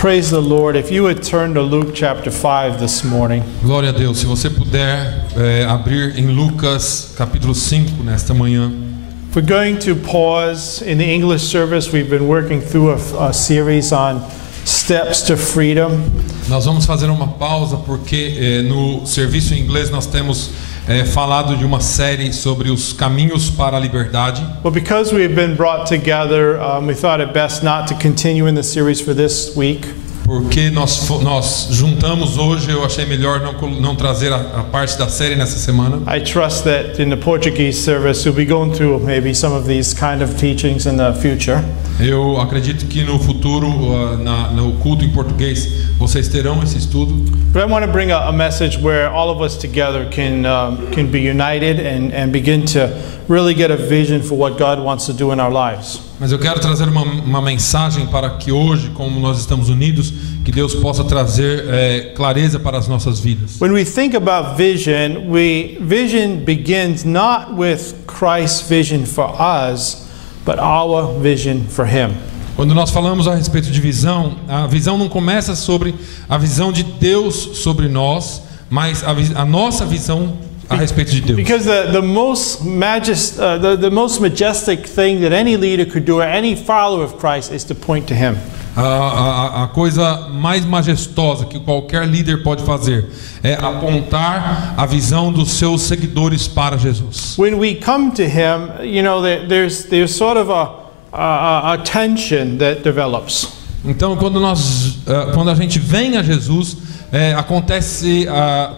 Praise the Lord. If you would turn to Luke chapter 5 this morning. Glória a Deus. Se você puder abrir em Lucas capítulo 5 nesta manhã. We're going to pause in the English service. We've been working through a series on steps to freedom. Nós vamos fazer uma pausa porque no serviço em inglês nós temos falado de uma série sobre os caminhos para a liberdade. But because we've been brought together, we thought it best not to continue in the series for this week. Porque nós juntamos hoje, eu achei melhor não trazer a parte da série nessa semana. I trust that in the Portuguese service you'll be going through maybe some of these kind of teachings in the future. Eu acredito que no futuro, no culto em português, vocês terão esse estudo. But I want to bring a message where all of us together can be united and begin to really get a vision for what God wants to do in our lives. Mas eu quero trazer uma mensagem para que hoje, como nós estamos unidos, que Deus possa trazer clareza para as nossas vidas. When we think about vision, vision begins not with Christ's vision for us, but our vision for Him. Quando nós falamos a respeito de visão, a visão não começa sobre a visão de Deus sobre nós, mas a nossa visão a respeito de Deus. Because the most majestic thing that any leader could do, or any follower of Christ, is to point to Him. A coisa mais majestosa que qualquer líder pode fazer é apontar a visão dos seus seguidores para Jesus. When we come to Him, you know, there's sort of a tension that develops. Então, quando a gente vem a Jesus, acontece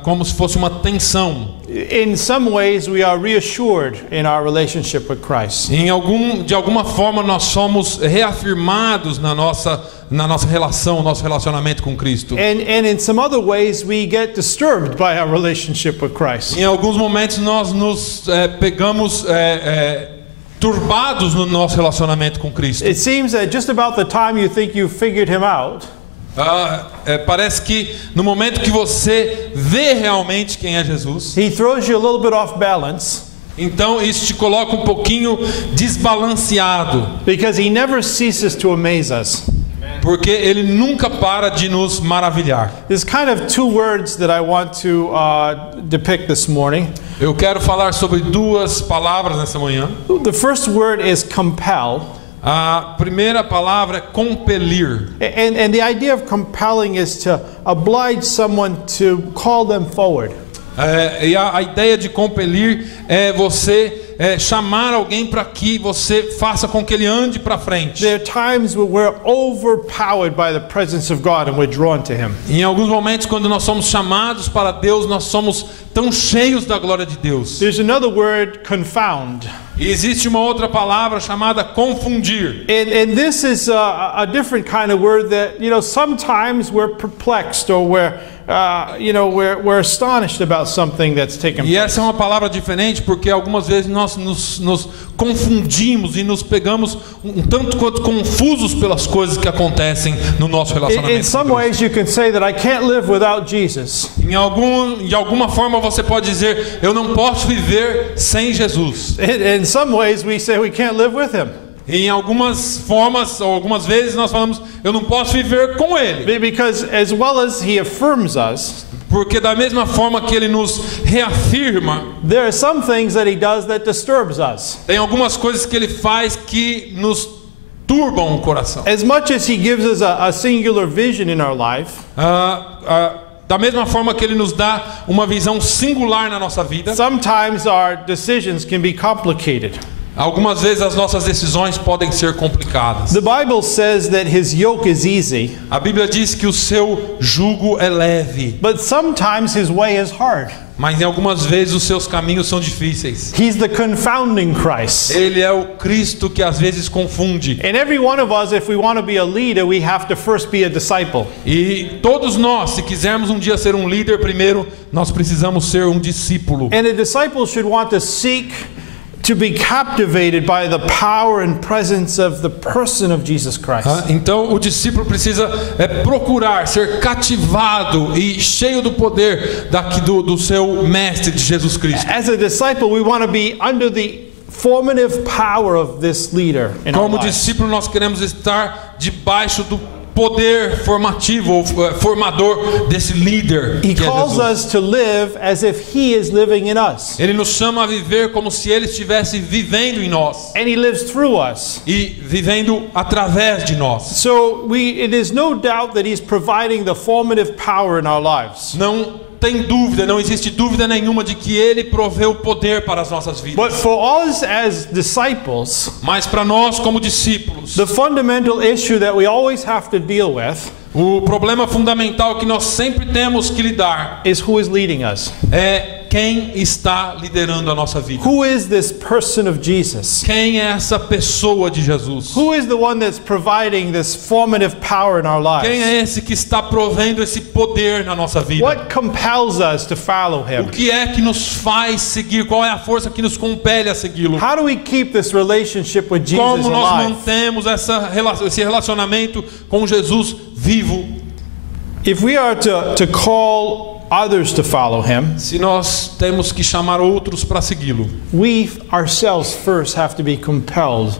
como se fosse uma tensão. In some ways, we are reassured in our relationship with Christ. De alguma forma, nós somos reafirmados na nossa relação, nosso relacionamento com Cristo. And in some other ways, we get disturbed by our relationship with Christ. Em alguns momentos, nós nos pegamos turbados no nosso relacionamento com Cristo. It seems that just about the time you think you figured Him out, parece que no momento que você vê realmente quem é Jesus, He throws you a little bit off balance. Então isso te coloca um pouquinho desbalanceado. Because He never ceases to amaze us. Porque Ele nunca para de nos maravilhar. There's kind of two words that I want to depict this morning. Eu quero falar sobre duas palavras nessa manhã. The first word is compel. A primeira palavra é compelir. And the idea of compelling is to oblige someone to call them forward. E a ideia de compelir é você chamar alguém para que você faça com que ele ande para frente. There are times where we're overpowered by the presence of God and we're drawn to Him. Em alguns momentos, quando nós somos chamados para Deus, nós somos tão cheios da glória de Deus. There's another word, confound. E existe uma outra palavra chamada confundir. And this is a different kind of word that, you know, sometimes we're perplexed or we're astonished about something that's taken place. E essa é uma palavra diferente porque algumas vezes nós nos confundimos e nos pegamos um tanto quanto confusos pelas coisas que acontecem no nosso relacionamento. In some ways you can say that I can't live without Jesus. De alguma forma você pode dizer, eu não posso viver sem Jesus. In some ways we say we can't live with Him. Em algumas formas ou algumas vezes nós falamos, eu não posso viver com Ele. Because as well as He affirms us, porque da mesma forma que Ele nos reafirma, there are some things that He does that disturbs us. Tem algumas coisas que Ele faz que nos turbam o coração. As much as He gives us a singular vision in our life, da mesma forma que Ele nos dá uma visão singular na nossa vida, sometimes our decisions can be complicated. Algumas vezes as nossas decisões podem ser complicadas. The Bible says that His yoke is easy. A Bíblia diz que o seu jugo é leve. But sometimes His way is hard. Mas em algumas vezes os seus caminhos são difíceis. He's the confounding Christ. Ele é o Cristo que às vezes confunde. And every one of us, if we want to be a leader, we have to first be a disciple. E todos nós, se quisermos um dia ser um líder, primeiro nós precisamos ser um discípulo. And a disciple should want to seek to be captivated by the power and presence of the person of Jesus Christ. Então o discípulo precisa procurar ser cativado e cheio do poder do seu mestre de Jesus Cristo. As a disciple, we want to be under the formative power of this leader in our Como lives. discípulo nós queremos estar debaixo do poder formativo ou formador desse líder He que é calls Jesus. us to live as if He is living in us. Ele nos chama a viver como se Ele estivesse vivendo em nós And He lives through us. e vivendo através de nós. So it is no doubt that He's providing the formative power in our lives. Não tem dúvida, não existe dúvida nenhuma de que Ele provê o poder para as nossas vidas. But for us as disciples, Mas para nós como discípulos, the fundamental issue that we always have to deal with o problema fundamental que nós sempre temos que lidar is who is leading us. é quem está liderando a nossa vida. Who is this person of Jesus? Quem é essa pessoa de Jesus? Who is the one that's providing this formative power in our Quem lives? é esse que está provendo esse poder na nossa vida? What compels us to follow O Him? que é que nos faz seguir? Qual é a força que nos compele a segui-lo? How do we keep this relationship with Jesus Como nós alive? mantemos esse relacionamento com Jesus vivo? If we are to call others to follow Him, Se nós temos que chamar outros para segui-lo, we ourselves first have to be compelled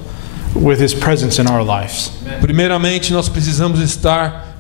with His presence in our lives. primeiramente nós precisamos estar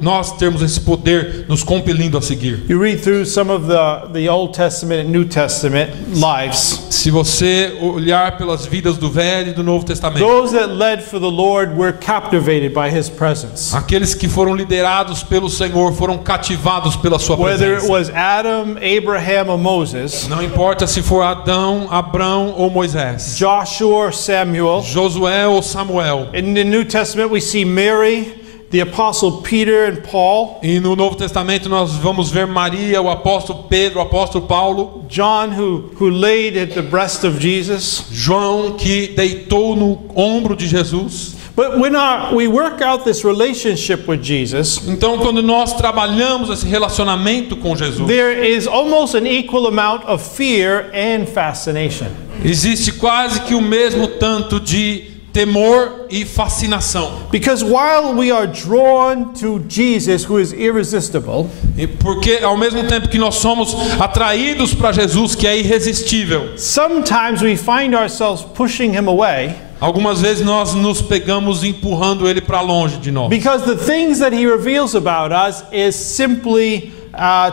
nós termos esse poder nos compelindo a seguir. You read through some of the Old Testament and New Testament lives. Se você olhar pelas vidas do Velho e do Novo Testamento, Those that led for the Lord were captivated by His presence. aqueles que foram liderados pelo Senhor foram cativados pela sua Whether it presença. was Adam, Abraham, or Moses, Não importa se for Adão, Abrão ou Moisés, Joshua or Samuel. Josué ou Samuel. In the New Testament we see Mary, the Apostle Peter and Paul, E no Novo Testamento nós vamos ver Maria, o apóstolo Pedro, o apóstolo Paulo, John who laid at the breast of Jesus. João que deitou no ombro de Jesus. But when we work out this relationship with Jesus, Então, quando nós trabalhamos esse relacionamento com Jesus, there is almost an equal amount of fear and fascination. existe quase que o mesmo tanto de temor e fascinação. Because while we are drawn to Jesus, who is irresistible, E porque ao mesmo tempo que nós somos atraídos para Jesus, que é irresistível, sometimes we find ourselves pushing Him away algumas vezes nós nos pegamos empurrando ele para longe de nós. because the things that He reveals about us is simply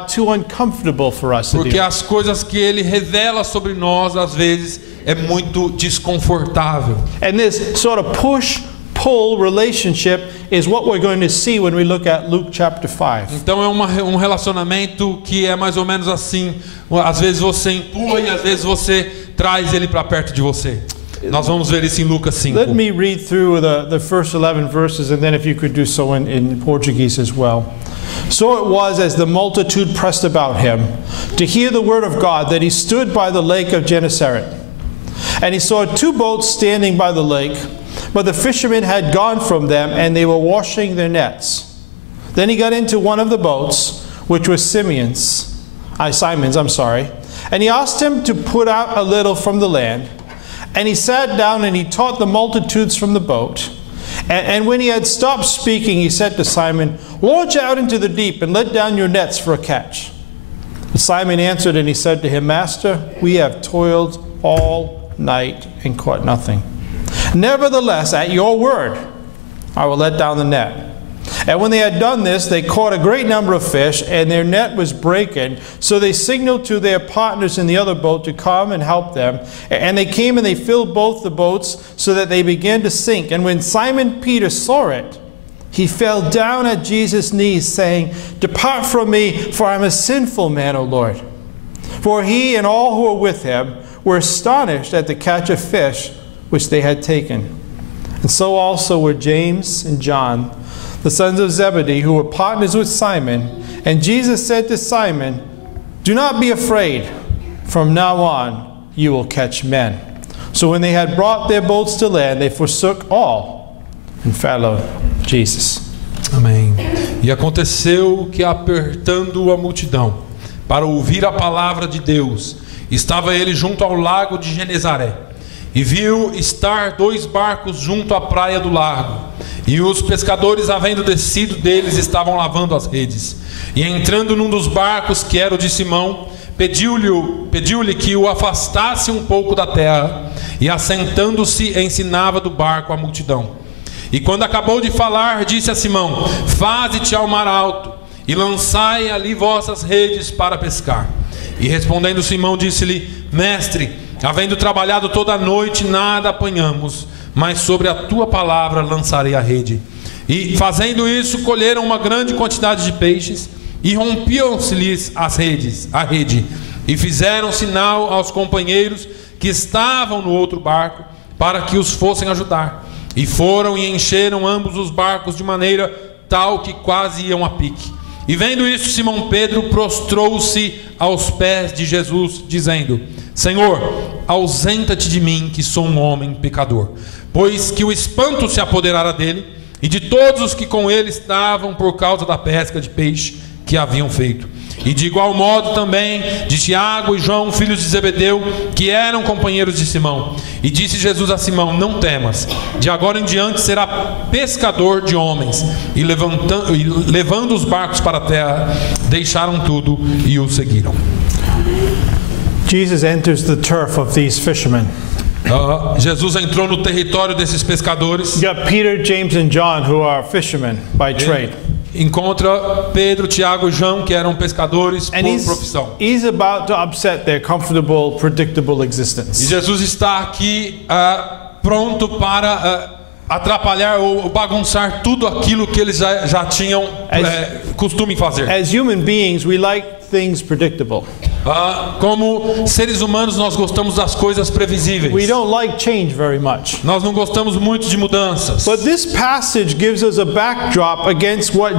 too uncomfortable for us to Porque do. as coisas que ele revela sobre nós às vezes é muito desconfortável. And this sort of push-pull relationship is what we're going to see when we look at Luke chapter 5. Então é um relacionamento que é mais ou menos assim. Às vezes você empurra e às vezes você traz ele para perto de você. Nós vamos ver isso em Lucas 5. Let me read through the first 11 verses, and then if you could do so in Portuguese as well. So it was, as the multitude pressed about him to hear the word of God, that he stood by the lake of Gennesaret. And he saw two boats standing by the lake, but the fishermen had gone from them, and they were washing their nets. Then he got into one of the boats, which was Simon's, and he asked him to put out a little from the land. And he sat down and he taught the multitudes from the boat. And when he had stopped speaking, he said to Simon, "Launch out into the deep and let down your nets for a catch." But Simon answered and he said to him, "Master, we have toiled all night and caught nothing. Nevertheless, at your word, I will let down the net." And when they had done this, they caught a great number of fish, and their net was breaking. So they signaled to their partners in the other boat to come and help them. And they came and they filled both the boats so that they began to sink. And when Simon Peter saw it, he fell down at Jesus' knees, saying, "Depart from me, for I am a sinful man, O Lord." For he and all who were with him were astonished at the catch of fish which they had taken. And so also were James and John, the sons of Zebedee, who were partners with Simon. And Jesus said to Simon, "Do not be afraid. From now on you will catch men." So when they had brought their boats to land, they forsook all and followed Jesus. Amém. E aconteceu que, apertando a multidão para ouvir a palavra de Deus, estava ele junto ao lago de Genezaré. E viu estar dois barcos junto à praia do lago. E os pescadores, havendo descido deles, estavam lavando as redes. E entrando num dos barcos, que era o de Simão, pediu-lhe que o afastasse um pouco da terra. E assentando-se, ensinava do barco a multidão. E quando acabou de falar, disse a Simão: faze-te ao mar alto e lançai ali vossas redes para pescar. E respondendo Simão, disse-lhe: Mestre, havendo trabalhado toda a noite, nada apanhamos, mas sobre a tua palavra lançarei a rede. E fazendo isso, colheram uma grande quantidade de peixes, e rompiam-se-lhes a rede, e fizeram sinal aos companheiros que estavam no outro barco, para que os fossem ajudar. E foram e encheram ambos os barcos de maneira tal que quase iam a pique. E vendo isso, Simão Pedro prostrou-se aos pés de Jesus, dizendo: Senhor, ausenta-te de mim, que sou um homem pecador. Pois que o espanto se apoderara dele e de todos os que com ele estavam, por causa da pesca de peixe que haviam feito. E de igual modo também de Tiago e João, filhos de Zebedeu, que eram companheiros de Simão. E disse Jesus a Simão: não temas, de agora em diante será pescador de homens. E levando os barcos para a terra, deixaram tudo e o seguiram. Jesus enters the turf of these fishermen. Jesus entrou no território desses pescadores. You got Peter, James and John, who are fishermen by trade. Encontra Pedro, Tiago e João, que eram pescadores por profissão. He's about to upset their comfortable, predictable existence. E Jesus está aqui pronto para atrapalhar ou bagunçar tudo aquilo que eles já tinham costume fazer. As human beings, we like things predictable. Como seres humanos, nós gostamos das coisas previsíveis. We don't like change very much. Nós não gostamos muito de mudanças. But this passage gives us a backdrop against what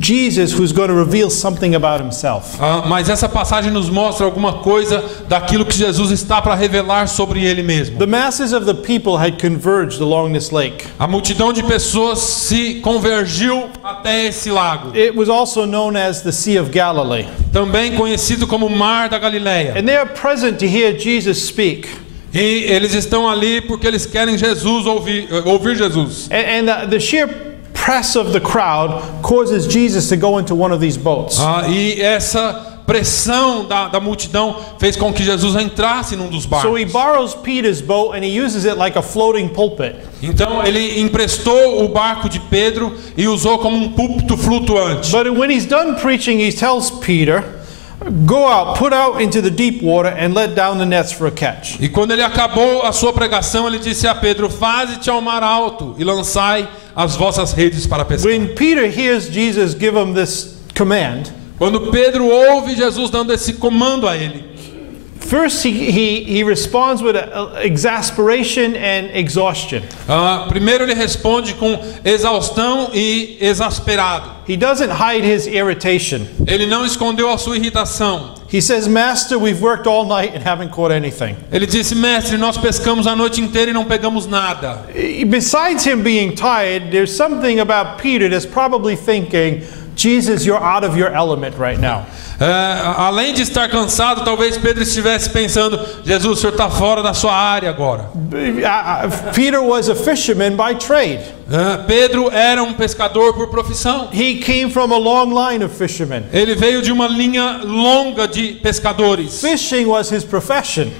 Jesus, who's going to reveal something about himself. Mas essa passagem nos mostra alguma coisa daquilo que Jesus está para revelar sobre ele mesmo. The masses of the people had converged along this lake. A multidão de pessoas se convergiu até esse lago. It was also known as the Sea of Galilee. Também conhecido como Mar da Galileia. And they are present to hear Jesus speak. E eles estão ali porque eles querem Jesus ouvir Jesus. And the sheer press of the crowd causes Jesus to go into one of these boats. E essa pressão da multidão fez com que Jesus entrasse num dos barcos. So he borrows Peter's boat and he uses it like a floating pulpit. Então ele emprestou o barco de Pedro e usou como um púlpito flutuante. But when he's done preaching, he tells Peter, go out, put out into the deep water and let down the nets for a catch. E quando ele acabou a sua pregação, ele disse a Pedro: faze-te ao mar alto e lançai as vossas redes para pescar. When Peter hears Jesus give him this command, quando Pedro ouve Jesus dando esse comando a ele, first he responds with exasperation and exhaustion. Primeiro ele responde com exaustão e exasperado. He doesn't hide his irritation. Ele não escondeu a sua irritação. He says, Master, we've worked all night and haven't caught anything. Ele disse: Mestre, nós pescamos a noite inteira e não pegamos nada. Besides him being tired, there's something about Peter that's probably thinking, Jesus, you're out of your element right now. Além de estar cansado, talvez Pedro estivesse pensando: Jesus, o senhor está fora da sua área agora. Peter was a fisherman by trade. Pedro era um pescador por profissão. He came from a long line of fishermen. Ele veio de uma linha longa de pescadores. Fishing was his profession.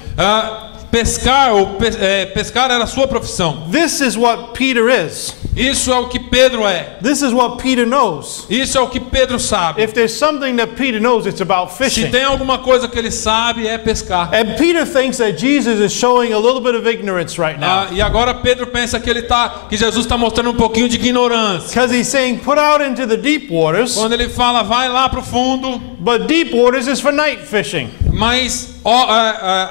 Pescar era a sua profissão. This is what Peter is. Isso é o que Pedro é. This is what Peter knows. Isso é o que Pedro sabe. If there's something that Peter knows, it's about fishing. Se tem alguma coisa que ele sabe, é pescar. And Peter thinks that Jesus is showing a little bit of ignorance right now. E agora Pedro pensa que Jesus está mostrando um pouquinho de ignorância. Because he's saying, put out into the deep waters. Quando ele fala, vai lá pro fundo. But deep waters is for night fishing. Mas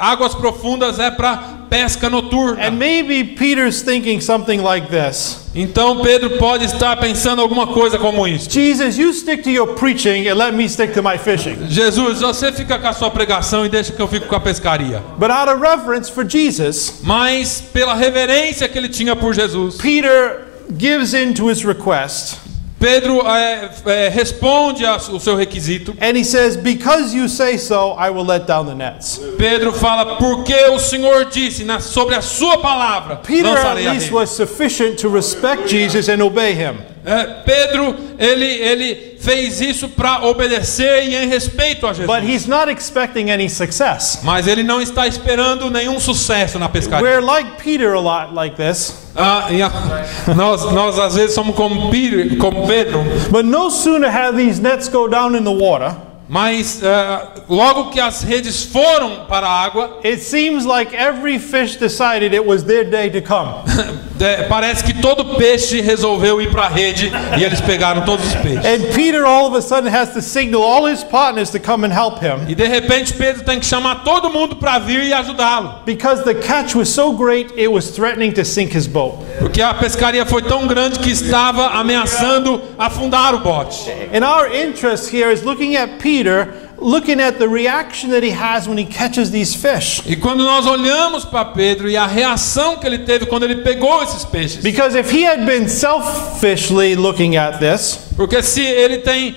águas profundas é para pesca noturna. And maybe Peter's thinking something like this. Então Pedro pode estar pensando alguma coisa como isso. Jesus, you stick to your preaching and let me stick to my fishing. Jesus, você fica com a sua pregação e deixa que eu fique com a pescaria. But out of reverence for Jesus, mas pela reverência que ele tinha por Jesus, Peter gives in to his request. Pedro responde ao seu requisito. And he says, because you say so, I will let down the nets. Pedro fala, porque o Senhor disse, sobre a sua palavra, Peter lançarei at a least rede. was sufficient to respect Jesus and obey him. Pedro, ele fez isso para obedecer e em respeito a Jesus. But he's not expecting any success. Mas ele não está esperando nenhum sucesso na pescaria. We're like Peter a lot like this. Nós às vezes somos como Pedro. But no sooner have these nets go down in the water. Mas logo que as redes foram para a água, It seems like every fish decided it was their day to come. parece que todo peixe resolveu ir para a rede e eles pegaram todos os peixes. And Peter all of a sudden has to signal all his partners to come and help him. E de repente Pedro tem que chamar todo mundo para vir e ajudá-lo. Because the catch was so great, it was threatening to sink his boat. Porque a pescaria foi tão grande que estava ameaçando afundar o bote. And our interest here is looking at Peter, looking at the reaction that he has when he catches these fish. E quando nós olhamos para Pedro e a reação que ele teve quando ele pegou esses peixes. Because if he had been selfishly looking at this, Porque se ele tem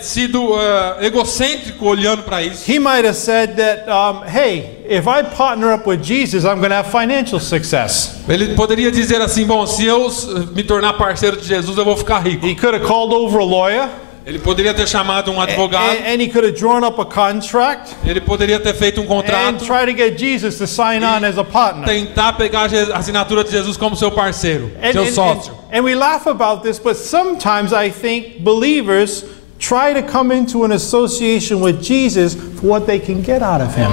sido egocêntrico olhando para isso, he might have said that, hey, if I partner up with Jesus, I'm going to have financial success. ele poderia dizer assim: bom, se eu me tornar parceiro de Jesus, eu vou ficar rico. He could have called over a lawyer. Ele poderia ter chamado um advogado. And he could have drawn up a contract Ele poderia ter feito um and contrato, try to get Jesus to sign on as a partner. tentar pegar a assinatura de Jesus como seu parceiro, seu sócio. And we laugh about this, but sometimes I think believers try to come into an association with Jesus for what they can get out of him.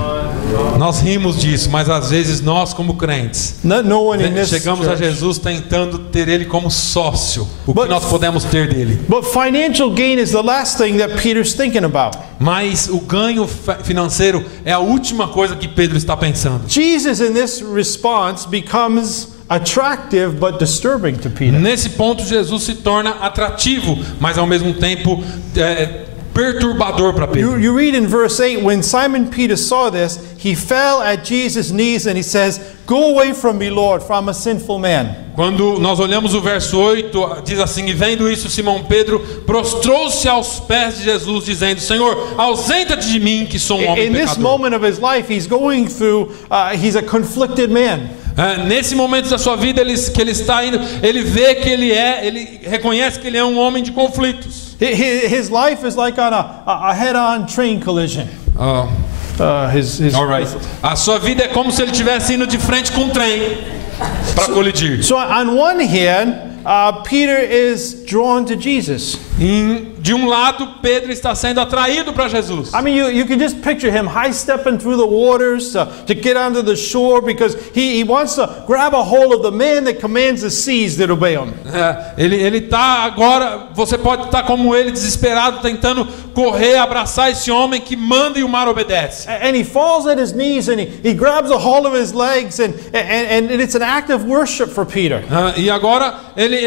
Nós rimos disso, mas às vezes nós, como crentes, No one in this chegamos a church. Jesus tentando ter ele como sócio, o que But- nós podemos ter dele. But financial gain is the last thing that Peter's thinking about. Mas o ganho financeiro é a última coisa que Pedro está pensando. Jesus in this response becomes attractive but disturbing to Peter. Nesse ponto, Jesus se torna atrativo, mas ao mesmo tempo perturbador para Pedro. You read in verse 8, when Simon Peter saw this, he fell at Jesus' knees and he says, "Go away from me, Lord, for I'm a sinful man." Quando nós olhamos o verso 8, diz assim: e vendo isso, Simão Pedro prostrou-se aos pés de Jesus, dizendo: Senhor, ausenta-te de mim, que sou um homem In this pecador. moment of his life, he's going through, he's a conflicted man. Nesse momento da sua vida que ele está indo, ele vê que ele reconhece que ele é um homem de conflitos. His life is like on a head-on train collision. All right. A sua vida é como se ele estivesse indo de frente com um trem para colidir. So on one hand, Peter is drawn to Jesus. De um lado, Pedro está sendo atraído para Jesus. I mean, you can just picture him high-stepping through the waters to get onto the shore because he wants to grab a hold of the man that commands the seas that obey him. Ele está agora, você pode estar como ele, desesperado, tentando correr, abraçar esse homem que manda e o mar obedece. And he falls at his knees and he grabs a hold of his legs and it's an act of worship for Peter. E agora ele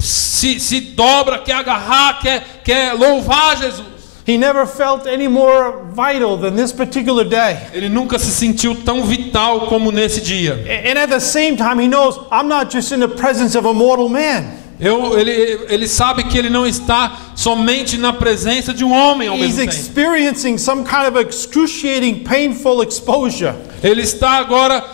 se dobra, quer agarrar, quer louvar Jesus. He never felt any more vital than this particular day. Ele nunca se sentiu tão vital como nesse dia. And at the same time, he knows, I'm not just in the presence of a mortal man. Ele sabe que ele não está somente na presença de um homem ao He's mesmo tempo. experiencing some kind of excruciating, painful exposure. Ele está agora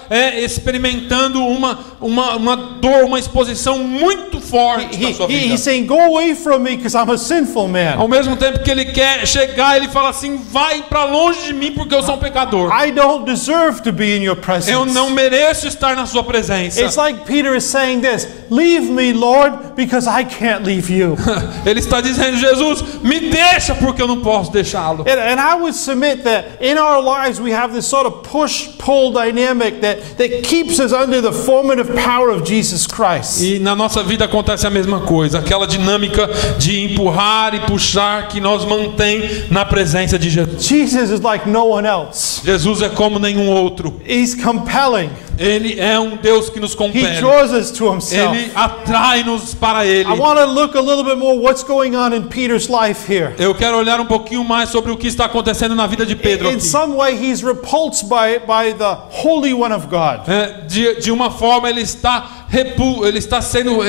experimentando uma dor, uma exposição muito forte na sua vida. He's saying, go away from me because I'm a sinful man. Ao mesmo tempo que ele quer chegar, ele fala assim: vai para longe de mim porque eu sou um pecador. I don't deserve to be in your presence. Eu não mereço estar na sua presença. It's like Peter is saying this, leave me, Lord, because I can't leave you. Ele está dizendo: Jesus, me deixa porque eu não posso deixá-lo. And I would submit that in our lives we have this sort of push-pull dynamic that keeps us under the formative power of Jesus Christ. E na nossa vida acontece a mesma coisa, aquela dinâmica de empurrar e puxar que nos mantém na presença de Jesus. Jesus is like no one else. Jesus é como nenhum outro. He's compelling. Ele é um Deus que nos He compele. draws us to himself. Ele atrai-nos para Ele. I want to look a little bit more what's going on in Peter's life here. Eu quero olhar um pouquinho mais sobre o que está acontecendo na vida de Pedro In aqui. some way he's repulsed by the Holy One of God. De uma forma ele está ele está sendo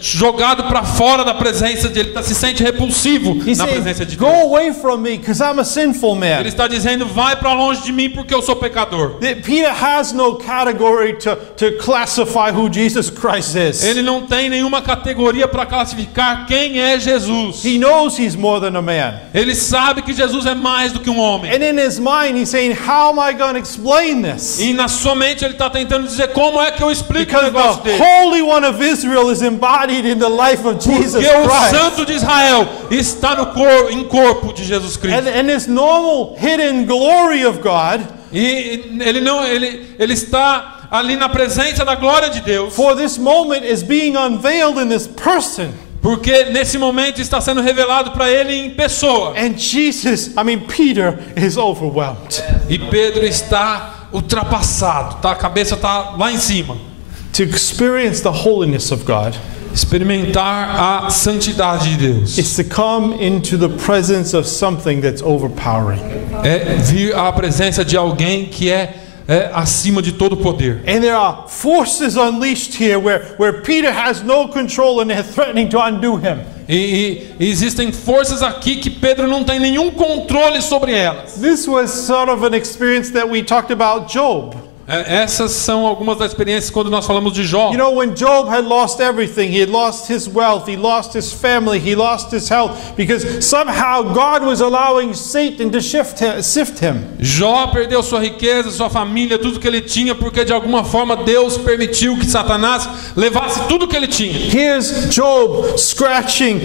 jogado para fora da presença de Ele, se sente repulsivo na presença de Deus. Go away from me, because I'm a sinful man. Ele está dizendo, vai para longe de mim porque eu sou pecador. Peter has no category to classify who Jesus Christ is. Ele não tem nenhuma categoria para classificar quem é Jesus. He knows he's more than a man. Ele sabe que Jesus é mais do que um homem. And in his mind he's saying, how am I going to explain this? E na sua mente ele está tentando dizer, como é que eu explico o Because negócio the dele? Holy One of Israel is embodied in the life of Jesus Porque o Christ. Santo de Israel está em corpo de Jesus Cristo. And this normal hidden glory of God, E ele está ali na presença da glória de Deus. for this moment, is being unveiled in this person. Porque nesse momento está sendo revelado para ele em pessoa. And Peter is overwhelmed. E Pedro está ultrapassado, tá? A cabeça está lá em cima. To experience the holiness of God Experimentar a santidade de Deus is to come into the presence of something that's overpowering. é vir à presença de alguém que é acima de todo poder. And there are forces unleashed here where Peter has no control and they're threatening to undo him. E existem forças aqui que Pedro não tem nenhum controle sobre elas. This was sort of an experience that we talked about Job. Essas são algumas das experiências quando nós falamos de Jó. You know, when Job had lost everything, he had lost his wealth, he lost his family, he lost his health, because somehow God was allowing Satan to sift him. Jó perdeu sua riqueza, sua família, tudo que ele tinha, porque de alguma forma Deus permitiu que Satanás levasse tudo que ele tinha. Here's Job scratching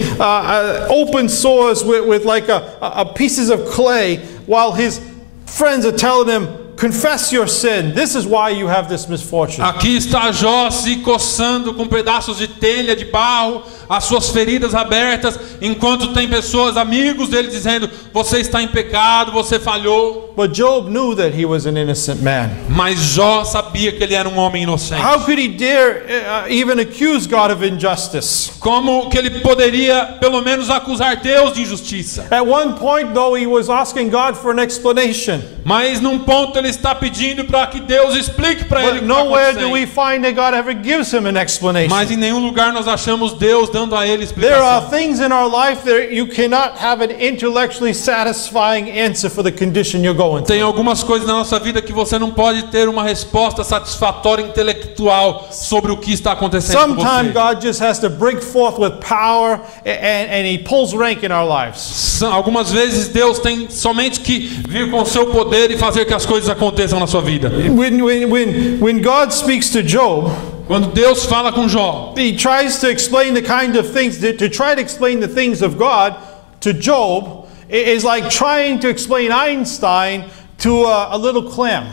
open sores with like a pieces of clay, while his friends are telling him, confess your sin. This is why you have this misfortune. Aqui está Jó se coçando com pedaços de telha, de barro, as suas feridas abertas, enquanto tem pessoas, amigos dele, dizendo, você está em pecado, você falhou. But Job knew that he was an innocent man. Mas Jó sabia que ele era um homem inocente. How could he dare even accuse God of injustice? Como que ele poderia, pelo menos, acusar Deus de injustiça? At one point, though, he was asking God for an explanation. Mas num ponto ele está pedindo para que Deus explique para ele o But que está nowhere do we acontecendo. find that God ever gives him an explanation. Mas em nenhum lugar nós achamos Deus dando a ele There are explicação. things in our life that you cannot have an intellectually satisfying answer for the condition you're going Tem through. algumas coisas na nossa vida que você não pode ter uma resposta satisfatória intelectual sobre o que está acontecendo com Sometimes você. God just has to break forth with power and he pulls rank in our lives. Algumas vezes Deus tem somente que vir com o seu poder e fazer que as coisas aconteçam na sua vida. When God speaks to Job, Quando Deus fala com Jó, he tries to explain the kind of things, to try to explain the things of God to Job is like trying to explain Einstein to a little clam.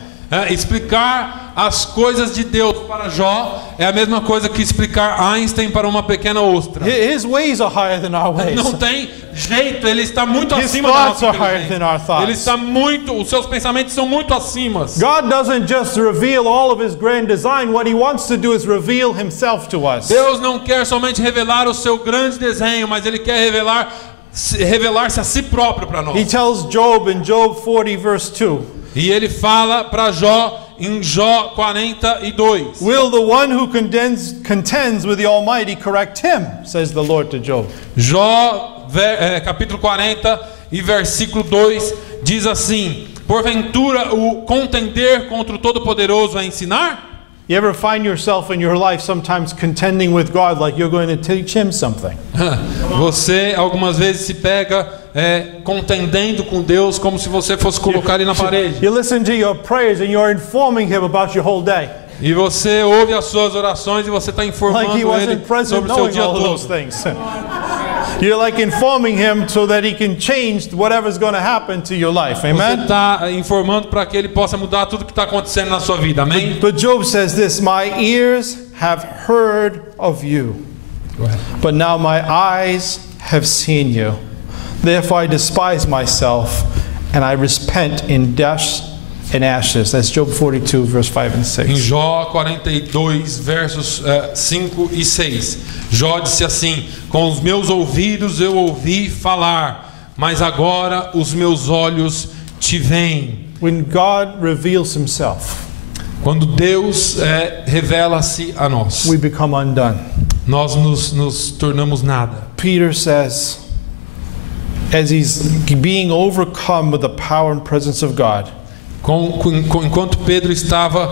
explicar as coisas de Deus para Jó é a mesma coisa que explicar Einstein para uma pequena ostra. His ways are higher than our ways. Não tem jeito, ele está muito His acima da thoughts nossa are higher than our inteligência. thoughts. Ele está muito, os seus pensamentos são muito acima. God doesn't just reveal all of his grand design. What he wants to do is reveal himself to us. Deus não quer somente revelar o seu grande desenho, mas ele quer revelar-se a si próprio para nós. He tells Job in Job 40 verse 2, E ele fala para Jó em Jó 42. will the one who contends with the Almighty correct him, says the Lord to Job. Jó capítulo 40 e versículo 2 diz assim: porventura o contender contra o Todo-Poderoso é ensinar? You ever find yourself in your life sometimes contending with God like you're going to teach him something? Você algumas vezes se pega contendendo com Deus como se você fosse colocar ele na parede. You listen to your prayers and you're informing him about your whole day. E você ouve as suas orações e você está Like he informando ele wasn't present sobre o seu knowing dia all of those todo. things. You're like informing him so that he can change whatever's going to happen to your life. Você Amen? está informando para que ele possa mudar tudo que está acontecendo na sua vida. Amém? But Job says this, my ears have heard of you, but now my eyes have seen you. Therefore I despise myself, and I repent in dust and ashes. That's Job 42, verse 5 and Em 6. Jó 42, versos 5 e 6. Jó disse assim: com os meus ouvidos eu ouvi falar, mas agora os meus olhos te veem. When God reveals himself, Quando Deus revela-se a nós, we become undone. nós nos tornamos nada. Peter says, as he's being overcome with the power and presence of God, Enquanto Pedro estava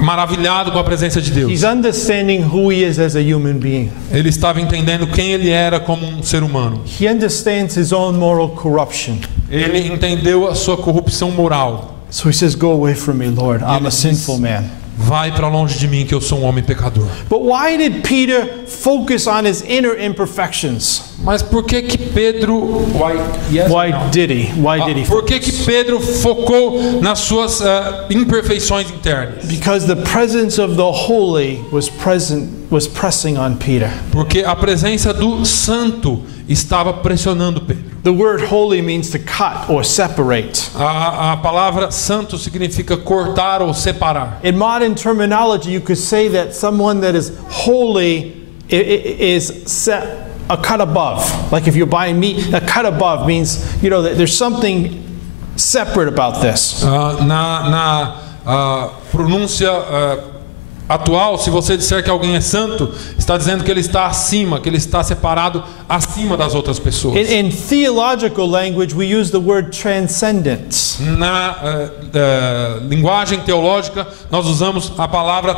maravilhado com a presença de Deus, he's understanding who he is as a human being. ele estava entendendo quem ele era como um ser humano. He understands his own moral corruption. Ele entendeu a sua corrupção moral. So he says, go away from me, Lord. I'm a sinful man. Vai para longe de mim, que eu sou um homem pecador. But why did Peter focus on his inner imperfections? Mas por que Pedro... Why did he? Por que Pedro focou nas suas imperfeições internas? Because the presence of the holy was pressing on Peter. Porque a presença do santo estava pressionando Pedro. The word holy means to cut or separate. A palavra santo significa cortar ou separar. In modern terminology, you could say that someone that is holy is set a cut above. Like if you're buying meat, a cut above means, that there's something separate about this. Na pronúncia atual, se você disser que alguém é santo, está dizendo que ele está acima, que ele está separado acima das outras pessoas. In theological language, we use the word transcendent. Na linguagem teológica, nós usamos a palavra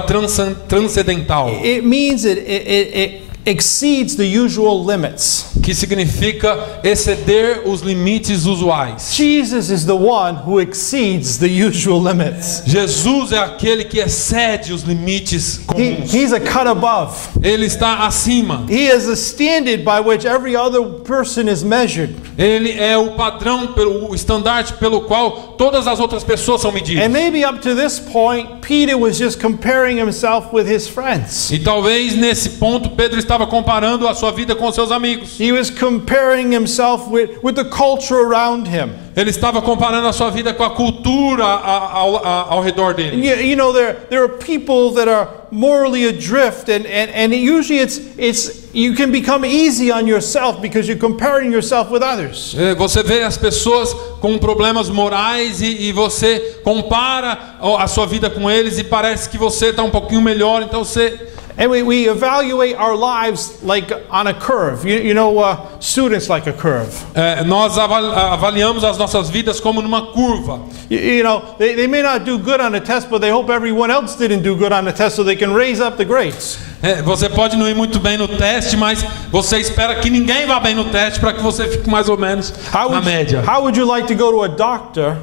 transcendental. It means it exceeds the usual limits. Que significa exceder os limites usuais. Jesus is the one who exceeds the usual limits. Jesus é aquele que excede os limites comuns. He's a cut above. Ele está acima. He is a standard by which every other person is measured. Ele é o padrão, o estandarte pelo qual todas as outras pessoas são medidas. And maybe up to this point, Peter was just comparing himself with his friends. E talvez nesse ponto Pedro estava comparando a sua vida com seus amigos. He was comparing himself with the culture around him. Ele estava comparando a sua vida com a cultura ao redor dele. There are people that are morally adrift, and usually it's you can become easy on yourself because you're comparing yourself with others. Você vê as pessoas com problemas morais e você compara a sua vida com eles e parece que você está um pouquinho melhor, então você... And we evaluate our lives like on a curve. Students like a curve. Nós avaliamos as nossas vidas como numa curva. They may not do good on a test, but they hope everyone else didn't do good on the test so they can raise up the grades. Você pode não ir muito bem no teste, mas você espera que ninguém vá bem no teste para que você fique mais ou menos na média. How would you like to go to a doctor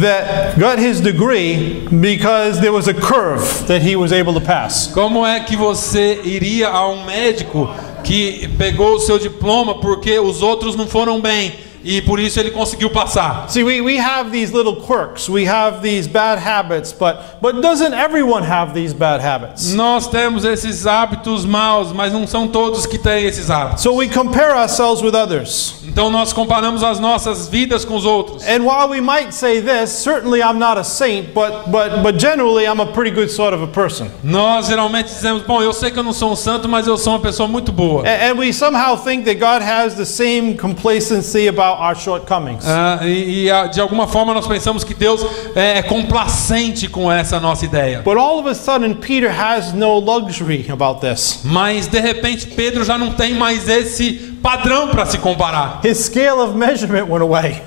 that got his degree because there was a curve that he was able to pass? Como é que você iria a um médico que pegou o seu diploma porque os outros não foram bem e por isso ele conseguiu passar? See, we have these little quirks, we have these bad habits, but doesn't everyone have these bad habits? Nós temos esses hábitos maus, mas não são todos que têm esses hábitos. So we compare ourselves with others. Então nós comparamos as nossas vidas com os outros. And while we might say this, certainly I'm not a saint, but generally I'm a pretty good sort of a person. Nós geralmente dizemos, bom, eu sei que eu não sou um santo, mas eu sou uma pessoa muito boa. And we somehow think that God has the same complacency about our shortcomings. De alguma forma nós pensamos que Deus é complacente com essa nossa ideia. But all of a sudden Peter has no luxury about this. Mas de repente Pedro já não tem mais esse padrão para se comparar. His scale of measurement went away.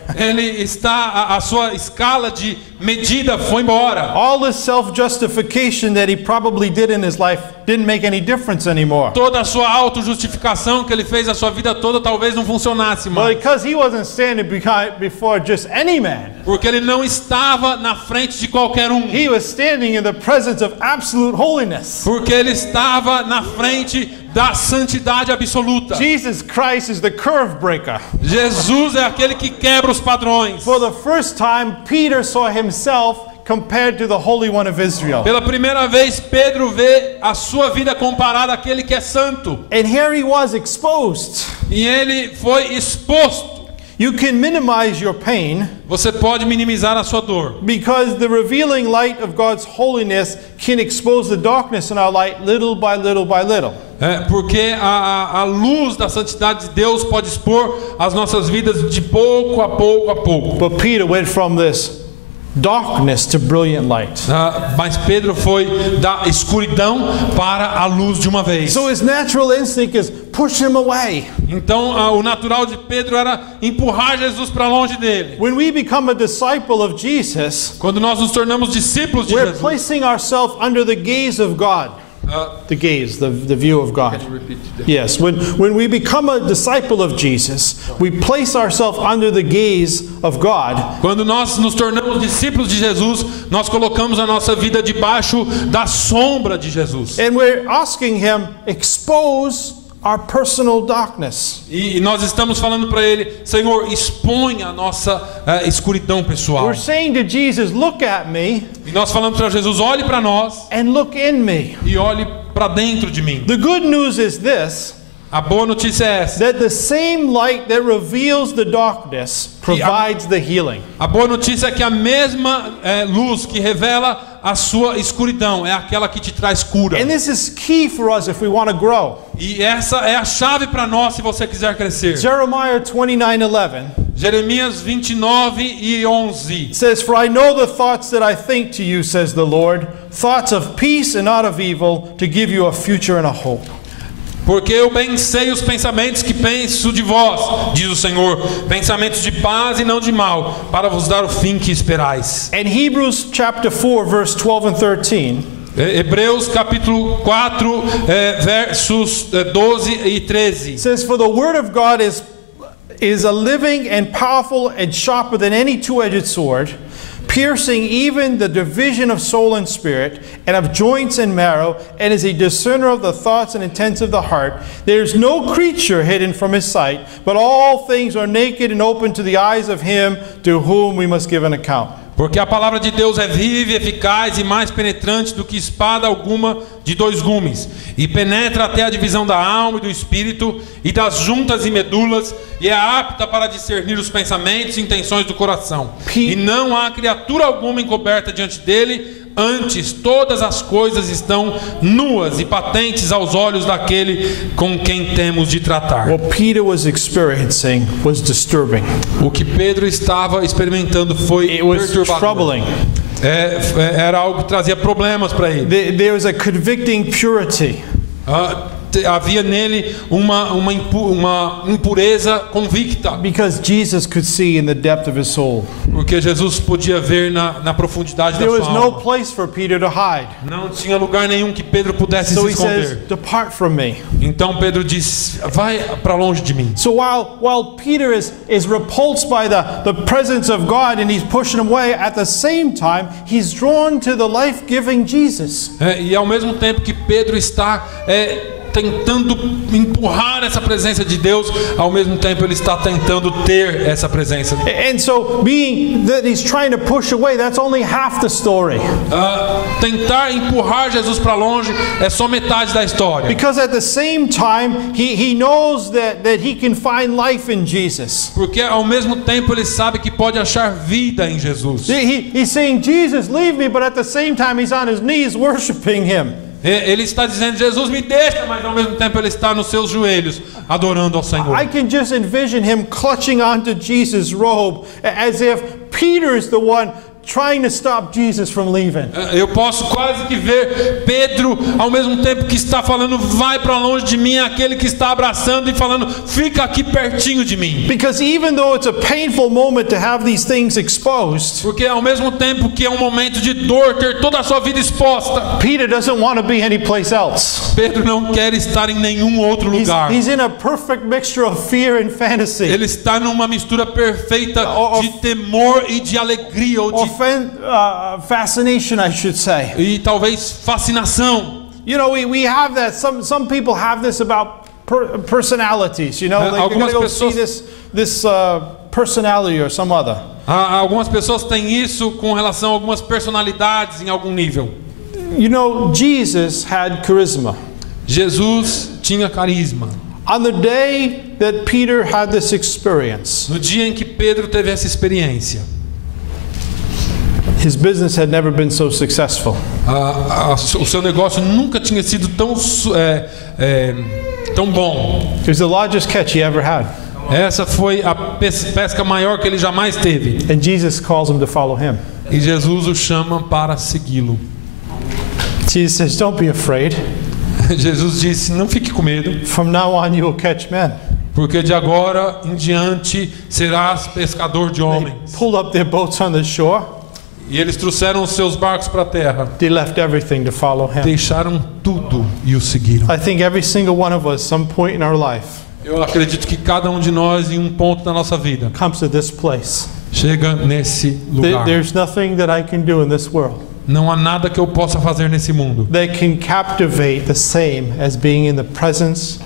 A sua escala de medida foi embora. All this self-justification that he probably did in his life didn't make any difference anymore. Toda a sua autojustificação que ele fez a sua vida toda talvez não funcionasse mais. But because he wasn't standing before just any man. Porque ele não estava na frente de qualquer um. He was standing in the presence of absolute holiness. Porque ele estava na frente da santidade absoluta. Jesus Christ is the curve breaker. Jesus é aquele que quebra os padrões. For the first time, Peter saw himself compared to the Holy One of Israel. Pela primeira vez, Pedro vê a sua vida comparada àquele que é santo. And here he was exposed. E ele foi exposto. You can minimize your pain. Você pode minimizar a sua dor. Because the revealing light of God's holiness can expose the darkness in our light little by little by little. Porque a luz da santidade de Deus pode expor as nossas vidas de pouco a pouco a pouco. But Peter went from this darkness to brilliant light. Mas Pedro foi da escuridão para a luz de uma vez. So his natural instinct is push him away. Então o natural de Pedro era empurrar Jesus para longe dele. When we become a disciple of Jesus, Quando nós nos tornamos discípulos de we're Jesus. placing ourselves under the gaze of God. The gaze, the view of God. Yes, when we become a disciple of Jesus, we place ourselves under the gaze of God. Quando nós nos tornamos discípulos de Jesus, nós colocamos a nossa vida debaixo da sombra de Jesus. And we're asking him, expose our personal darkness. E nós estamos falando para ele, Senhor, expõe a nossa escuridão pessoal. We're saying to Jesus, look at me E nós falamos para Jesus, olhe para nós and look in me. e olhe para dentro de mim. The good news is this, A boa notícia é essa. that the same light that reveals the darkness provides the healing. A boa notícia é que a mesma luz que revela a sua escuridão é aquela que te traz cura. And this is key for us if we want to grow. E essa é a chave para nós se você quiser crescer. Jeremiah 29:11 Jeremias 29:11 says, "For I know the thoughts that I think to you, says the Lord, thoughts of peace and not of evil, to give you a future and a hope." Porque eu bem sei os pensamentos que penso de vós, diz o Senhor, pensamentos de paz e não de mal, para vos dar o fim que esperais. And Hebrews chapter 4 verse 12 and 13 Hebreus capítulo 4, versos 12 e 13. says, "For the word of God is a living and powerful and sharper than any two-edged sword, piercing even the division of soul and spirit, and of joints and marrow, and is a discerner of the thoughts and intents of the heart. There is no creature hidden from his sight, but all things are naked and open to the eyes of him to whom we must give an account." Porque a palavra de Deus é viva e eficaz e mais penetrante do que espada alguma de dois gumes, e penetra até a divisão da alma e do espírito e das juntas e medulas, e é apta para discernir os pensamentos e intenções do coração. E não há criatura alguma encoberta diante dele. Antes, todas as coisas estão nuas e patentes aos olhos daquele com quem temos de tratar. What Peter was experiencing was disturbing. O que Pedro estava experimentando foi It was perturbador. troubling. Era algo que trazia problemas para ele. There was a convicting purity. Havia nele uma impureza convicta. Because Jesus could see in the depth of his soul. Porque Jesus podia ver na profundidade da There sua was no alma. place for Peter to hide. Não tinha lugar nenhum que Pedro pudesse So se he says, esconder. "Depart from me." Então Pedro diz, vai para longe de mim. So while Peter is repulsed by the presence of God and he's pushing him away, at the same time he's drawn to the life-giving Jesus. E ao mesmo tempo que Pedro está tentando empurrar essa presença de Deus, ao mesmo tempo ele está tentando ter essa presença. And so being that he's trying to push away, that's only half the story. Tentar empurrar Jesus para longe é só metade da história. Because at the same time, he knows that he can find life in Jesus. Porque ao mesmo tempo ele sabe que pode achar vida em Jesus. He's saying, "Jesus, leave me," but at the same time he's on his knees worshiping him. Ele está dizendo, Jesus, me deixa, mas ao mesmo tempo ele está nos seus joelhos, adorando ao Senhor. I can just envision him clutching onto Jesus' robe as if Peter is the one trying to stop Jesus from leaving. Eu posso quase que ver Pedro, ao mesmo tempo que está falando, vai para longe de mim, aquele que está abraçando e falando, fica aqui pertinho de mim. Because even though it's a painful moment to have these things exposed, Porque ao mesmo tempo que é um momento de dor, ter toda a sua vida exposta, Peter doesn't want to be anyplace else. Pedro não quer estar em nenhum outro lugar. He's in a perfect mixture of fear and fantasy. Ele está numa mistura perfeita de temor e de alegria, ou de Fascination, I should say. e talvez fascinação. You know, we have that. Some people have this about personalities. You know, like you're going to go see this personality or some other. Algumas pessoas têm isso com relação a algumas personalidades em algum nível. You know, Jesus had charisma. Jesus tinha carisma. On the day that Peter had this experience, No dia em que Pedro teve essa experiência, his business had never been so successful. o seu negócio nunca tinha sido tão bom. It was the largest catch he ever had. Essa foi a pesca maior que ele jamais teve. And Jesus calls him to follow him. e Jesus o chama para segui-lo. Jesus says, don't be afraid. Jesus disse: não fique com medo, From now on you will catch men. porque de agora em diante serás pescador de They homens. pulled up their boats on the shore. E eles trouxeram os seus barcos para a terra, They left everything to follow him. deixaram tudo e o seguiram. I think every single one of us, some point in our life, Eu acredito que cada um de nós, em um ponto da nossa vida, comes to this place. chega nesse lugar. There's nothing that I can do in this world Não há nada que eu possa fazer nesse mundo that can captivate the same as being in the presence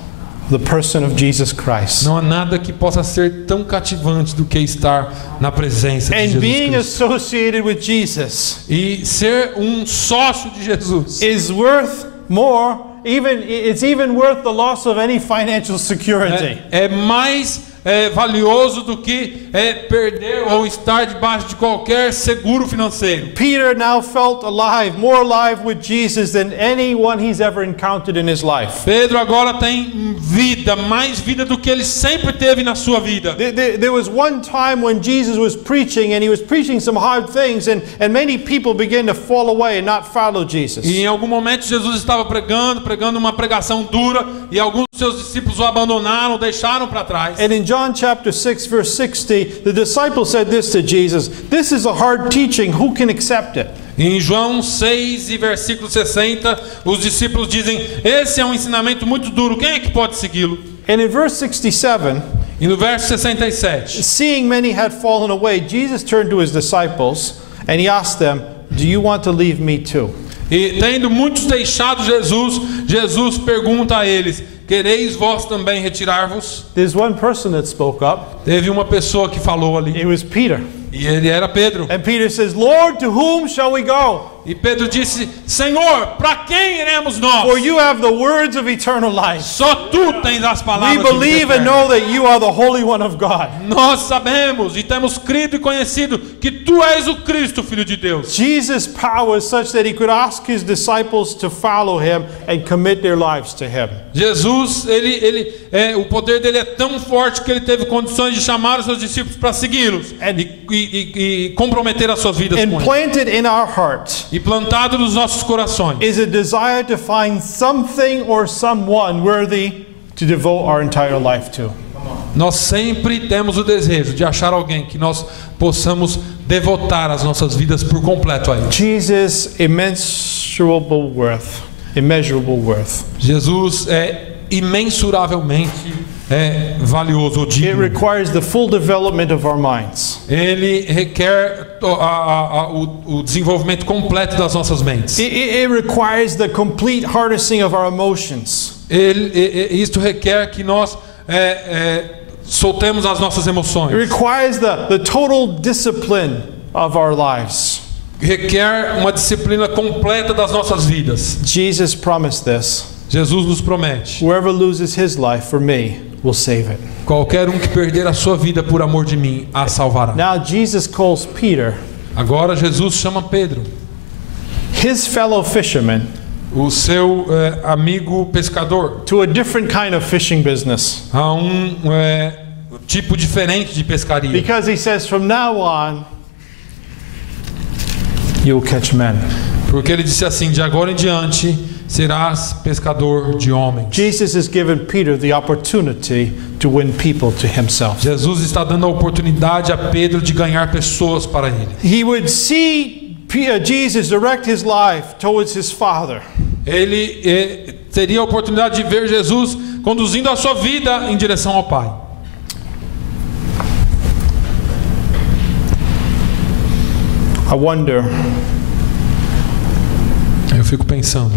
of the person of Jesus Christ. Não há nada que possa ser tão cativante do que estar na presença de And Jesus being Cristo. associated with Jesus E ser um sócio de Jesus is worth more, it's even worth the loss of any financial security. é mais valioso do que perder ou estar debaixo de qualquer seguro financeiro. Peter now felt alive, more alive with Jesus than anyone he's ever encountered in his life. Pedro agora tem vida, mais vida do que ele sempre teve na sua vida. There was one time when Jesus was preaching, and he was preaching some hard things, and many people began to fall away and not follow Jesus. E em algum momento Jesus estava pregando uma pregação dura, e alguns dos seus discípulos o abandonaram, o deixaram para trás. And in John chapter 6 verse 60, the disciples said this to Jesus, "This is a hard teaching, who can accept it?" Em João 6 e versículo 60, os discípulos dizem: esse é um ensinamento muito duro, quem é que pode segui-lo? And in verse 67, E no verso 67, seeing many had fallen away, Jesus turned to his disciples and he asked them, "Do you want to leave me too?" e tendo muitos deixado Jesus, Jesus pergunta a eles: quereis vós também retirar-vos? There's one person that spoke up. Teve uma pessoa que falou ali, It was Peter. e ele era Pedro. And Peter says, "Lord, to whom shall we go? E Pedro disse: Senhor, para quem iremos nós? For you have the words of eternal life. Só tu tens as We palavras de vida believe and eterna. know that you are the Holy One of God." Nós sabemos e temos crido e conhecido que tu és o Cristo, Filho de Deus. Jesus' power is such that he could ask his disciples to follow him and commit their lives to him. Jesus, o poder dele é tão forte que ele teve condições de chamar os seus discípulos para segui-los e comprometer as suas vidas And com ele. planted in our heart E plantado nos nossos corações is a desire to find something or someone worthy to devote our entire life to. nós sempre temos o desejo de achar alguém que nós possamos devotar as nossas vidas por completo a ele. Jesus' immeasurable worth. Jesus é imensuravelmente valioso ou It digno. requires the full development of our minds. Ele requer o desenvolvimento completo das nossas mentes. It requires the complete harnessing of our emotions. Isto requer que nós soltemos as nossas It emoções. requires the total discipline of our lives. Requer uma disciplina completa das nossas vidas. Jesus promised this. Jesus nos promete: Whoever loses his life for me will save it. qualquer um que perder a sua vida por amor de mim, a salvará. Now Jesus calls Peter, Agora Jesus chama Pedro, his fellow fisherman, o seu amigo pescador, to a different kind of fishing business. a tipo diferente de pescaria. Because he says, from now on, you'll catch men. Porque ele disse assim: de agora em diante serás pescador de homens. Jesus has given Peter the opportunity to win people to himself. Jesus está dando a oportunidade a Pedro de ganhar pessoas para ele. He would see Jesus direct his life towards his Father. Ele teria a oportunidade de ver Jesus conduzindo a sua vida em direção ao Pai. I wonder, Eu fico pensando,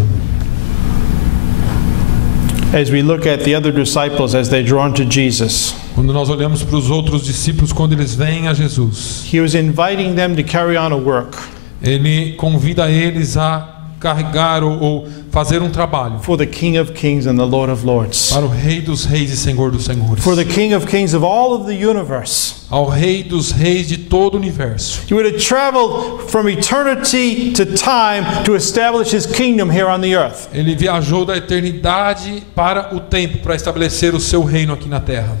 as we look at the other disciples as they're drawn to Jesus, quando nós olhamos para os outros discípulos, quando eles vêm a Jesus, he was inviting them to carry on a work ele convida eles a carregar ou fazer um trabalho for the King of Kings and the Lord of Lords, para o Rei dos Reis e Senhor dos Senhores, for the King of Kings of all of the universe. ao Rei dos Reis de todo o universo. He would have traveled from eternity to time to establish his kingdom here on the earth. Ele viajou da eternidade para o tempo para estabelecer o seu reino aqui na terra.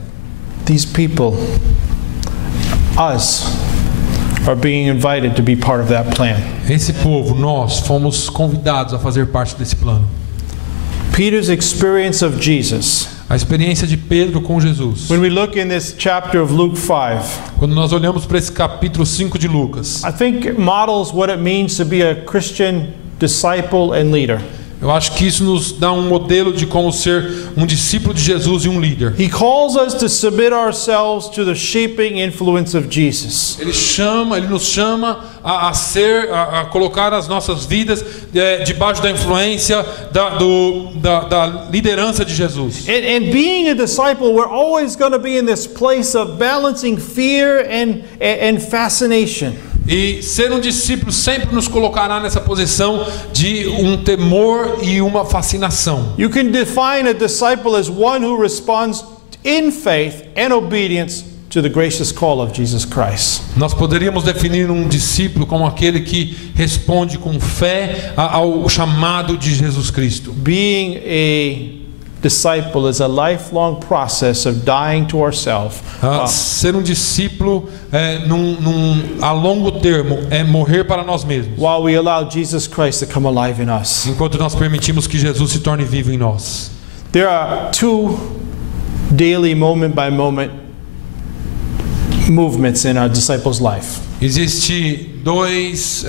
These people, us, are being invited to be part of that plan. Esse povo, nós fomos convidados a fazer parte desse plano. Peter's experience of Jesus. A experiência de Pedro com Jesus. When we look in this chapter of Luke 5, Quando nós olhamos para esse capítulo 5 de Lucas, I think it models what it means to be a Christian disciple and leader. eu acho que isso nos dá um modelo de como ser um discípulo de Jesus e um líder. He calls us to submit ourselves to the shaping influence of Jesus. Ele nos chama a colocar as nossas vidas debaixo da influência da liderança de Jesus. And being a disciple, we're always going to be in this place of balancing fear and fascination. E ser um discípulo sempre nos colocará nessa posição de um temor e uma fascinação. You can define a disciple as one who responds in faith and obedience to the gracious call of Jesus Christ. Nós poderíamos definir um discípulo como aquele que responde com fé ao chamado de Jesus Cristo. Being a disciple is a lifelong process of dying to ourselves. Ser um discípulo a longo termo é morrer para nós mesmos. While we allow Jesus Christ to come alive in us. Enquanto nós permitimos que Jesus se torne vivo em nós. There are two daily moment by moment movements in our disciples' life. Existe dois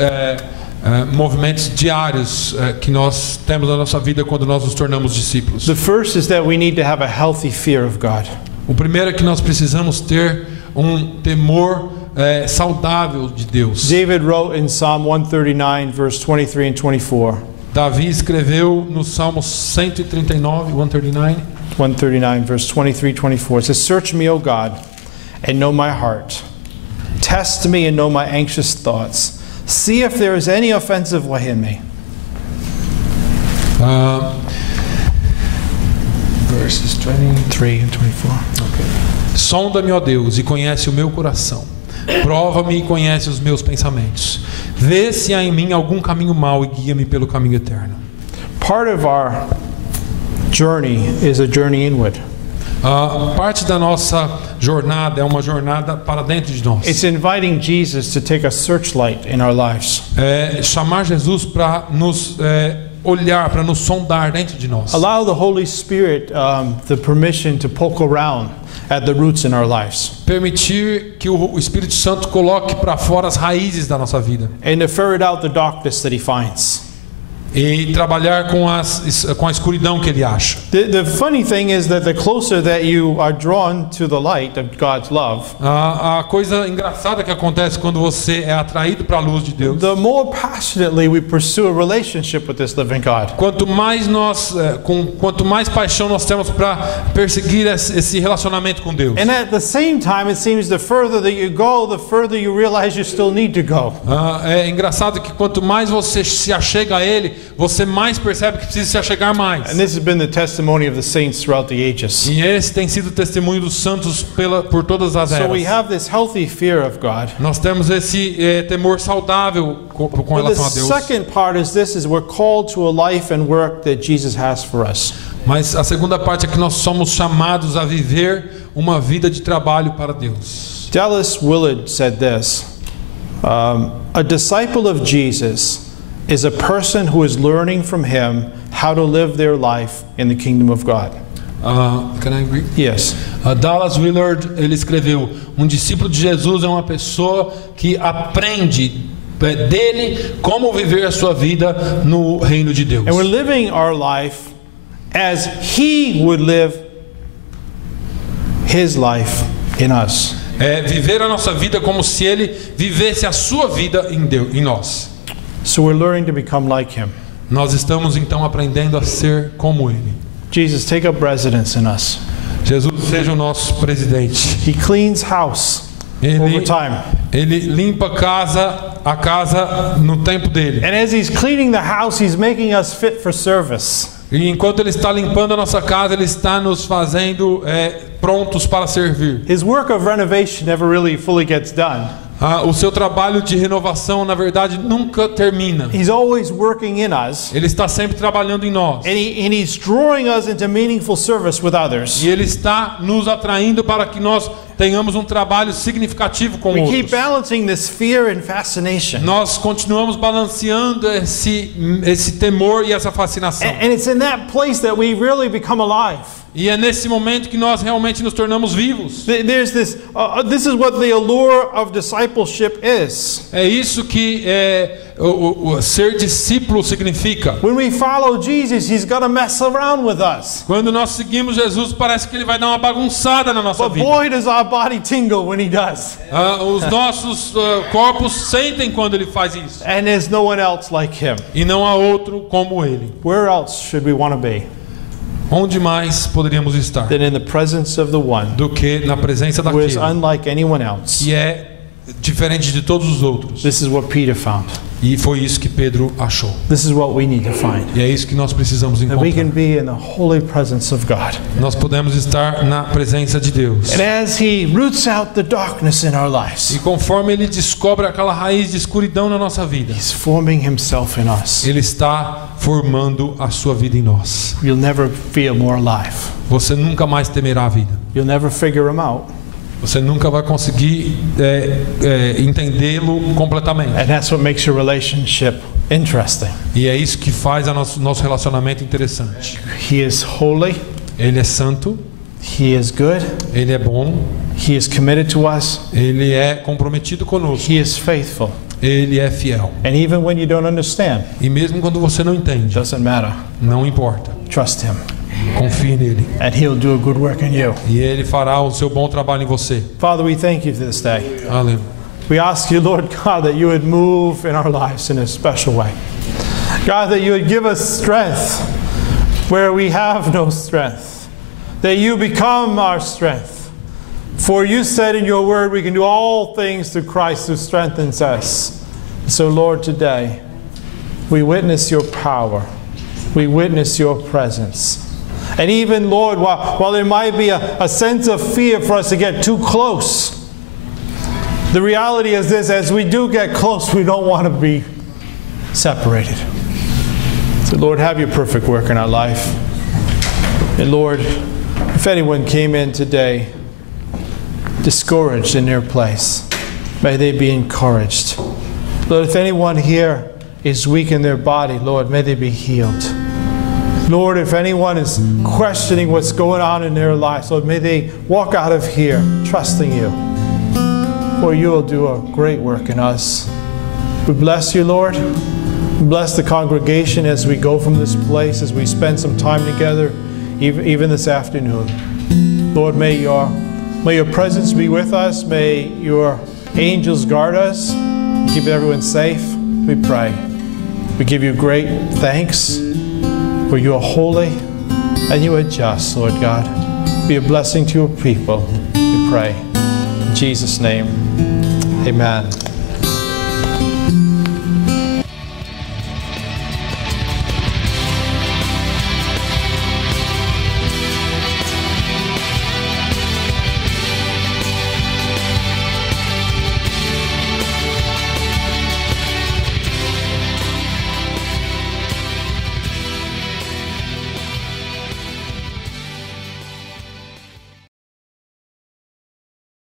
movimentos diários que nós temos na nossa vida quando nós nos tornamos discípulos. The first is that we need to have a healthy fear of God. O primeiro é que nós precisamos ter um temor saudável de Deus. David wrote in Psalm 139 verse 23 and 24. Davi escreveu no Salmo 139, 139 verse 23 24. It says, "Search me, O God, and know my heart. Test me and know my anxious thoughts. See if there is any offensive way in me." Verses 23 and 24. Okay. Sonda-me, ó Deus, e conhece o meu coração. Prova-me e conhece os meus pensamentos. Vê se há em mim algum caminho mau e guia-me pelo caminho eterno. Part of our journey is a journey inward. Parte da nossa jornada é uma jornada para dentro de nós. It's inviting Jesus to take a searchlight in our lives. Chamar Jesus para nos olhar, para nos sondar dentro de nós. Allow the Holy Spirit the permission to poke around at the roots in our lives. Permitir que o Espírito Santo coloque para fora as raízes da nossa vida. And to ferret out the darkness that he finds. E trabalhar com a escuridão que ele acha. The funny thing is that the closer that you are drawn to the light of God's love, a coisa engraçada que acontece quando você é atraído para a luz de Deus, the more passionately we pursue a relationship with this living God. Quanto mais paixão nós temos para perseguir esse relacionamento com Deus. And at the same time, it seems the further that you go, the further you realize you still need to go. É engraçado que quanto mais você se achega a Ele, você mais percebe que precisa se achegar mais. And this has been the testimony of the saints throughout the ages. E esse tem sido o testemunho dos santos por todas as eras. So we have this healthy fear of God. Nós temos esse temor saudável com relação a Deus. The second part is we're called to a life and work that Jesus has for us. Mas a segunda parte é que nós somos chamados a viver uma vida de trabalho para Deus. Dallas Willard said this: a disciple of Jesus is a person who is learning from him how to live their life in the kingdom of God. Can I agree? Yes. Dallas Willard, ele escreveu: um discípulo de Jesus é uma pessoa que aprende dele como viver a sua vida no reino de Deus. And we're living our life as he would live his life in us. Viver a nossa vida como se ele vivesse a sua vida em nós. So we're learning to become like him. Nós estamos então aprendendo a ser como ele. Jesus, take up residence in us. Jesus, seja o nosso presidente. He cleans house over time. Ele limpa a casa no tempo dele. And as he's cleaning the house, he's making us fit for service. E enquanto ele está limpando a nossa casa, ele está nos fazendo prontos para servir. His work of renovation never really fully gets done. O seu trabalho de renovação, na verdade, nunca termina. He's always working in us. Ele está sempre trabalhando em nós. And he's drawing us into meaningful service with others. E ele está nos atraindo para que nós tenhamos um trabalho significativo com We keep outros. balancing this fear and fascination. Nós continuamos balanceando esse temor e essa fascinação. And it's in that place that we really become alive. E é nesse momento que nós realmente nos tornamos vivos. There's this is what the allure of discipleship is. É isso que o ser discípulo significa. When we follow Jesus, he's going to mess around with us. Quando nós seguimos Jesus, parece que ele vai dar uma bagunçada na nossa But vida. boy, does our body tingle when he does. Os nossos corpos sentem quando ele faz isso. And there's no one else like him. E não há outro como ele. Where else should we want to be Onde mais poderíamos estar than in the presence of the one do que na presença who is daquele unlike anyone else? que é diferente de todos os outros? This is what Peter found. E foi isso que Pedro achou. This is what we need to find. E é isso que nós precisamos That we can encontrar. be in the holy presence of God. Nós podemos estar na presença de Deus. And as he roots out the darkness in our lives, E conforme ele descobre aquela raiz de escuridão na nossa vida, he's forming himself in us. ele está formando a sua vida em nós. You'll never feel more alive. Você nunca mais temerá a vida. You'll never figure him out. Você nunca vai conseguir entendê-lo completamente. And that's what makes your relationship interesting. E é isso que faz nosso relacionamento interessante. He is holy. Ele é santo, He is good. ele é bom, He is committed to us. ele é comprometido conosco, He is faithful. ele é fiel. And even when you don't understand, E mesmo quando você não entende, doesn't matter. não importa. Trust him. Confie nele. And he'll do a good work in you. E ele fará o seu bom trabalho em você. Father, we thank you for this day. Aleluia. We ask you, Lord God, that you would move in our lives in a special way. God, that you would give us strength where we have no strength. That you become our strength. For you said in your word we can do all things through Christ who strengthens us. So, Lord, today we witness your power. We witness your presence. And even, Lord, while there might be a sense of fear for us to get too close, the reality is this: as we do get close, we don't want to be separated. So, Lord, have your perfect work in our life. And Lord, if anyone came in today discouraged in their place, may they be encouraged. Lord, if anyone here is weak in their body, Lord, may they be healed. Lord, if anyone is questioning what's going on in their lives, Lord, may they walk out of here trusting you. For you will do a great work in us. We bless you, Lord. We bless the congregation as we go from this place, as we spend some time together, even this afternoon. Lord, may your presence be with us. May your angels guard us. Keep everyone safe, we pray. We give you great thanks. For you are holy and you are just, Lord God. Be a blessing to your people, we pray. In Jesus' name, amen.